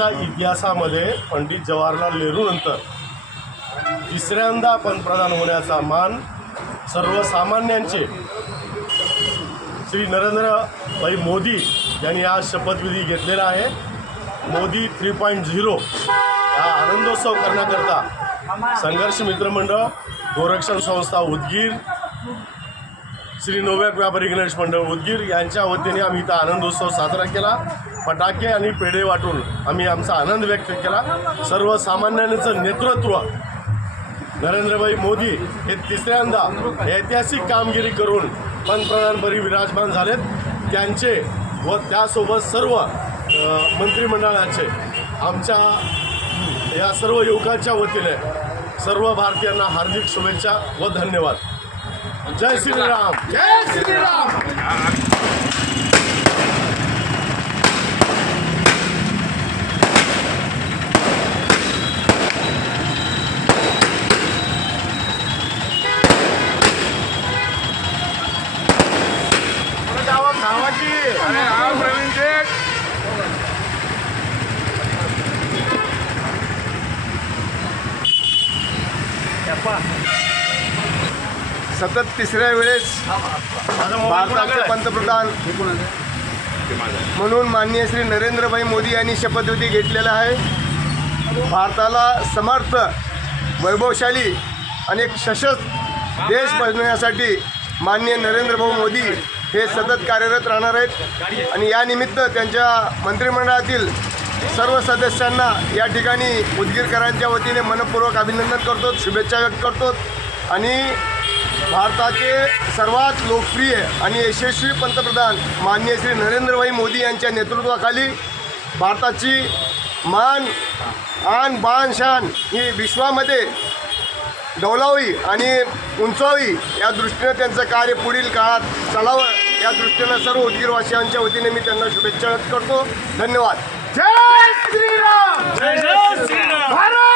भारताच्या इतिहासामध्ये पंडित जवाहरलाल नेहरू नंतर तिसऱ्यांदा पंतप्रधान होण्याचा मान सर्वसामान्यांचे श्री नरेंद्रभाई मोदी यांनी आज शपथविधी घेतलेला आहे। मोदी 3.0 हा आनंदोत्सव करण्याकरता संघर्ष मित्रमंडळ, गोरक्षण संस्था उदगीर, श्री नवयुग व्यापारी गणेश मंडळ उदगीर यांच्या वतीने आम्ही इथं आनंदोत्सव साजरा केला। फटाके आणि पेढे वाटून आम्ही आमचा आनंद व्यक्त केला। सर्वसामान्यांचं नेतृत्व नरेंद्रभाई मोदी हे तिसऱ्यांदा ऐतिहासिक कामगिरी करून पंतप्रधानपदी विराजमान झालेत। त्यांचे व त्यासोबत सर्व मंत्रिमंडळाचे आमच्या या सर्व युवकांच्या वतीने सर्व भारतीयांना हार्दिक शुभेच्छा व धन्यवाद। जय श्रीराम, जय श्रीराम। सतत तिसऱ्या वेळेस भारताचे पंतप्रधान म्हणून माननीय श्री नरेंद्रभाई मोदी यांनी शपथविधी घेतलेला आहे। भारताला समर्थ, वैभवशाली आणि एक सशक्त देश बनवण्यासाठी माननीय नरेंद्रभाऊ मोदी हे सतत कार्यरत राहणार आहेत आणि या निमित्त त्यांच्या मंत्रिमंडळातील सर्व सदस्यांना या ठिकाणी उदगीरकरांच्या वतीने मनपूर्वक अभिनंदन करतो, शुभेच्छा व्यक्त करतो आणि भारताचे सर्वात लोकप्रिय आणि यशस्वी पंतप्रधान माननीय श्री नरेंद्रभाई मोदी यांच्या नेतृत्वाखाली भारताची आन बान शान ही विश्वामध्ये डौलावी आणि उंचावी या दृष्टीने त्यांचं कार्य पुढील काळात चालावं या दृष्टीनं सर्व उदगीरवासियांच्या वतीने मी त्यांना शुभेच्छा व्यक्त करतो। धन्यवाद। जय श्रीराम, जय श्रीराम।